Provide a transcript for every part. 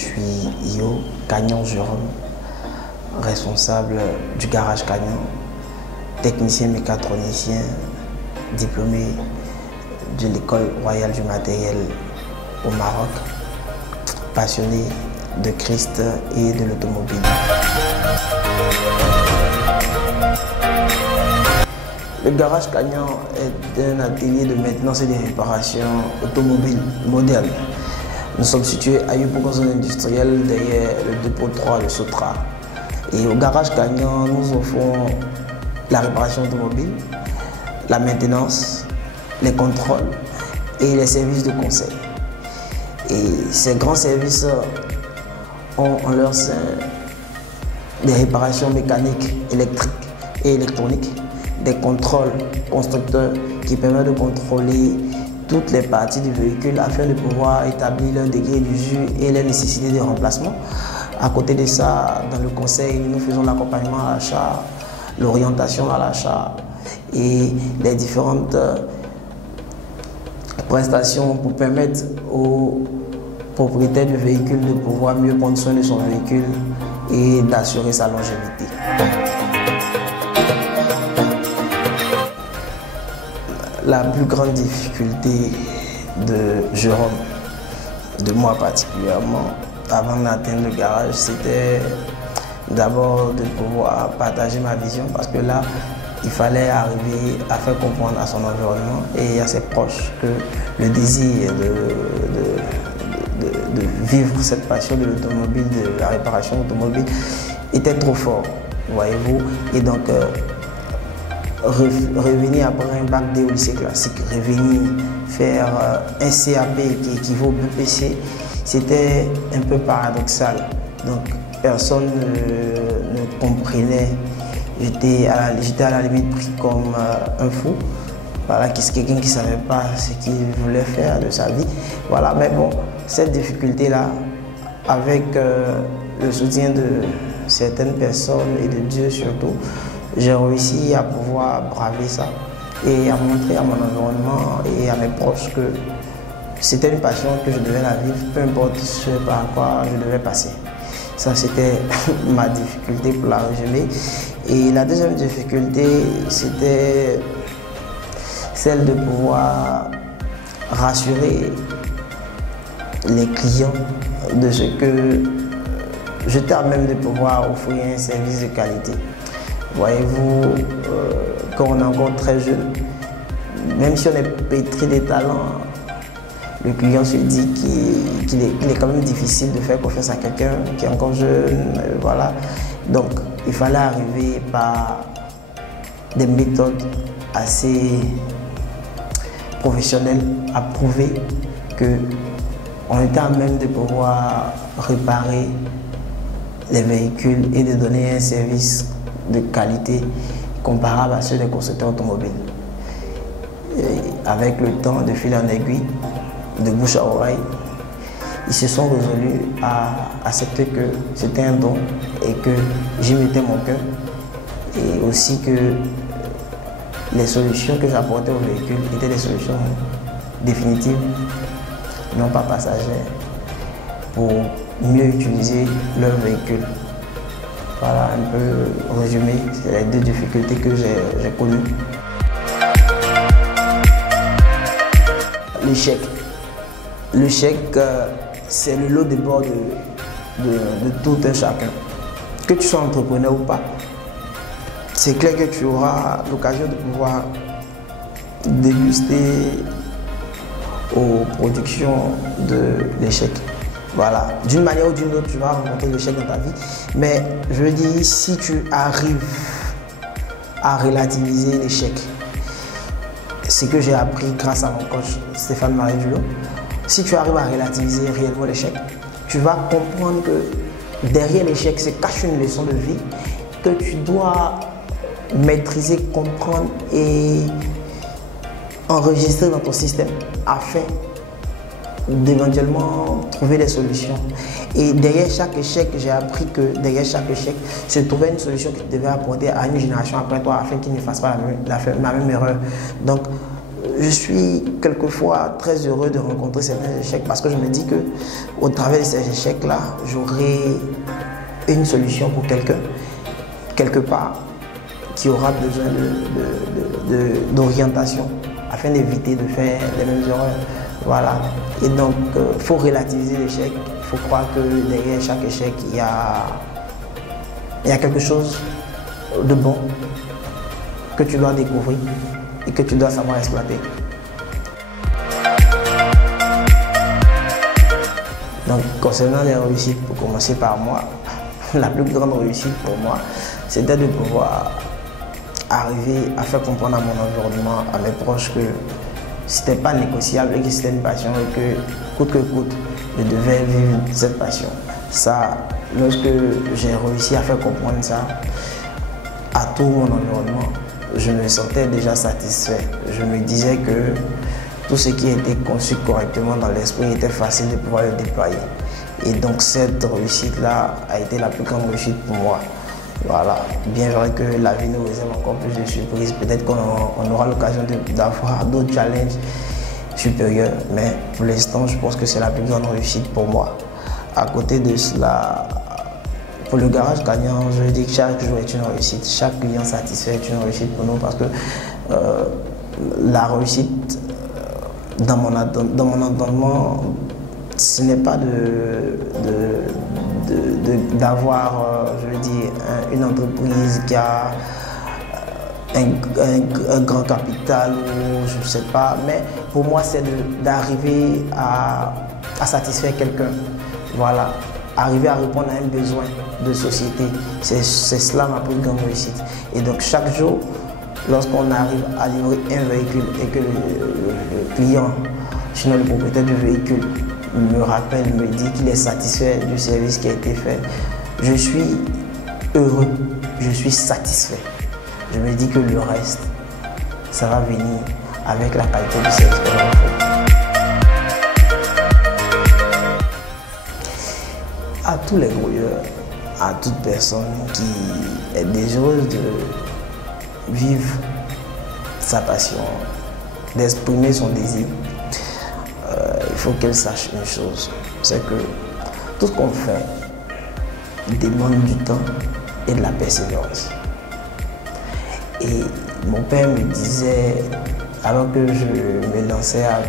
suis Io Cagnon Jérôme, responsable du garage Cagnon, technicien mécatronicien, diplômé de l'école royale du matériel au Maroc, passionné de Christ et de l'automobile. Le garage Cagnon est un atelier de maintenance et de réparation automobile moderne. Nous sommes situés à Yopougon, zone industrielle, derrière le dépôt 3, le Sotra. Et au garage Cagnon, nous offrons la réparation automobile, la maintenance, les contrôles et les services de conseil. Et ces grands services ont en leur sein des réparations mécaniques, électriques et électroniques, des contrôles constructeurs qui permettent de contrôler toutes les parties du véhicule afin de pouvoir établir leur degré d'usure et les nécessités de remplacement. À côté de ça, dans le conseil, nous faisons l'accompagnement à l'achat, l'orientation à l'achat et les différentes prestations pour permettre aux propriétaires du véhicule de pouvoir mieux prendre soin de son véhicule et d'assurer sa longévité. La plus grande difficulté de Jérôme, de moi particulièrement, avant d'atteindre le garage, c'était d'abord de pouvoir partager ma vision parce que là, il fallait arriver à faire comprendre à son environnement et à ses proches que le désir de vivre cette passion de l'automobile, de la réparation automobile, était trop fort, voyez-vous. Et donc, revenir après un bac D au lycée classique, revenir faire un CAP qui équivaut au BPC, c'était un peu paradoxal. Donc personne ne comprenait. J'étais à la limite pris comme un fou. Voilà, c'est quelqu'un qui ne savait pas ce qu'il voulait faire de sa vie. Voilà, mais bon, cette difficulté-là, avec le soutien de certaines personnes et de Dieu surtout, j'ai réussi à pouvoir braver ça et à montrer à mon environnement et à mes proches que c'était une passion que je devais la vivre, peu importe ce par quoi je devais passer. Ça, c'était ma difficulté pour la résumer. Et la deuxième difficulté, c'était celle de pouvoir rassurer les clients de ce que j'étais à même de pouvoir offrir un service de qualité. Voyez-vous, quand on est encore très jeune, même si on est pétri des talents, le client se dit qu'il est quand même difficile de faire confiance à quelqu'un qui est encore jeune. Voilà. Donc, il fallait arriver par des méthodes assez professionnelles à prouver qu'on était à même de pouvoir réparer les véhicules et de donner un service de qualité comparable à ceux des constructeurs automobiles. Et avec le temps, de fil en aiguille, de bouche à oreille, ils se sont résolus à accepter que c'était un don et que j'y mettais mon cœur et aussi que les solutions que j'apportais au véhicule étaient des solutions définitives, non pas passagères, pour mieux utiliser leur véhicule. Voilà un peu résumé, c'est les deux difficultés que j'ai connues. L'échec. L'échec, c'est le lot de bord de tout un chacun. Que tu sois entrepreneur ou pas, c'est clair que tu auras l'occasion de pouvoir déguster aux productions de l'échec. Voilà, d'une manière ou d'une autre, tu vas rencontrer l'échec dans ta vie. Mais je veux dire, si tu arrives à relativiser l'échec, ce que j'ai appris grâce à mon coach Stéphane Marie Dulot, si tu arrives à relativiser réellement l'échec, tu vas comprendre que derrière l'échec se cache une leçon de vie que tu dois maîtriser, comprendre et enregistrer dans ton système afin d'éventuellement trouver des solutions. Et derrière chaque échec, j'ai appris que derrière chaque échec se trouvait une solution que tu devais apporter à une génération après toi afin qu'ils ne fassent pas la même erreur. Donc je suis quelquefois très heureux de rencontrer certains échecs parce que je me dis que au travers de ces échecs-là, j'aurai une solution pour quelqu'un, quelque part, qui aura besoin d'orientation afin d'éviter de faire les mêmes erreurs. Voilà. Et donc, il faut relativiser l'échec. Il faut croire que derrière chaque échec, il y a quelque chose de bon que tu dois découvrir et que tu dois savoir exploiter. Donc, concernant les réussites, pour commencer par moi, la plus grande réussite pour moi, c'était de pouvoir arriver à faire comprendre à mon environnement, à mes proches, que c'était pas négociable et que c'était une passion et que coûte que coûte, je devais vivre cette passion. Ça, lorsque j'ai réussi à faire comprendre ça à tout mon environnement, je me sentais déjà satisfait. Je me disais que tout ce qui était conçu correctement dans l'esprit était facile de pouvoir le déployer. Et donc cette réussite-là a été la plus grande réussite pour moi. Voilà. Bien vrai que la vie nous réserve encore plus de surprises. Peut-être qu'on aura l'occasion d'avoir d'autres challenges supérieurs. Mais pour l'instant, je pense que c'est la plus grande réussite pour moi. À côté de cela, pour le garage gagnant, je dis que chaque jour est une réussite. Chaque client satisfait est une réussite pour nous parce que la réussite dans mon entendement, ce n'est pas d'avoir, je veux dire, une entreprise qui a un grand capital ou je ne sais pas, mais pour moi c'est d'arriver à satisfaire quelqu'un. Voilà, arriver à répondre à un besoin de société, c'est cela ma plus grande réussite. Et donc chaque jour, lorsqu'on arrive à livrer un véhicule et que le client, sinon le propriétaire du véhicule, me rappelle, me dit qu'il est satisfait du service qui a été fait, je suis heureux, je suis satisfait. Je me dis que le reste, ça va venir avec la qualité du service que l'on fait. À tous les grouilleurs, à toute personne qui est désireuse de vivre sa passion, d'exprimer son désir, il faut qu'elle sache une chose, c'est que tout ce qu'on fait demande du temps et de la persévérance. Et mon père me disait, alors que je me lançais à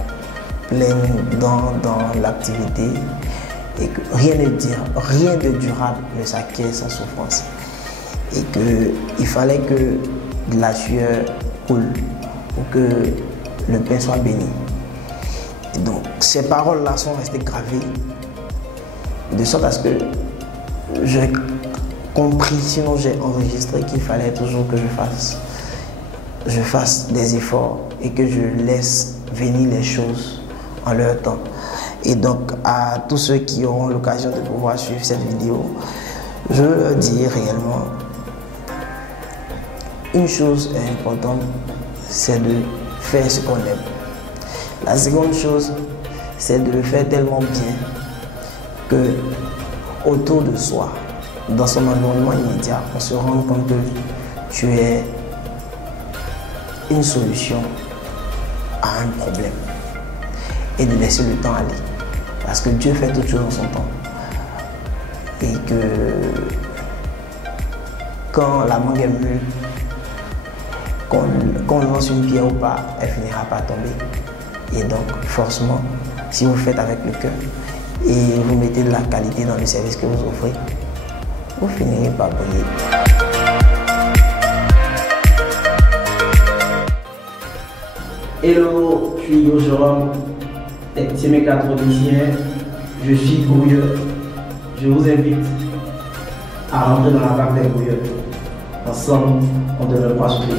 plein dans l'activité, et que rien de durable ne s'acquiert sans souffrance. Et qu'il fallait que de la sueur coule pour que le pain soit béni. Et donc, ces paroles-là sont restées gravées, de sorte à ce que j'ai compris, sinon j'ai enregistré qu'il fallait toujours que je fasse des efforts et que je laisse venir les choses en leur temps. Et donc, à tous ceux qui auront l'occasion de pouvoir suivre cette vidéo, je veux leur dire réellement, une chose est importante, c'est de faire ce qu'on aime. La seconde chose, c'est de le faire tellement bien que autour de soi, dans son environnement immédiat, on se rend compte que tu es une solution à un problème et de laisser le temps aller. Parce que Dieu fait toutes choses en son temps. Et que quand la mangue est mûre, qu'on lance une pierre ou pas, elle finira par tomber. Et donc, forcément, si vous faites avec le cœur et vous mettez de la qualité dans le service que vous offrez, vous finirez par briller. Hello, je suis Yo Jérôme, technicien mécatronicien. Je suis grouilleur. Je vous invite à rentrer dans la vague des grouilleurs. Ensemble, on ne devrait pas souffrir.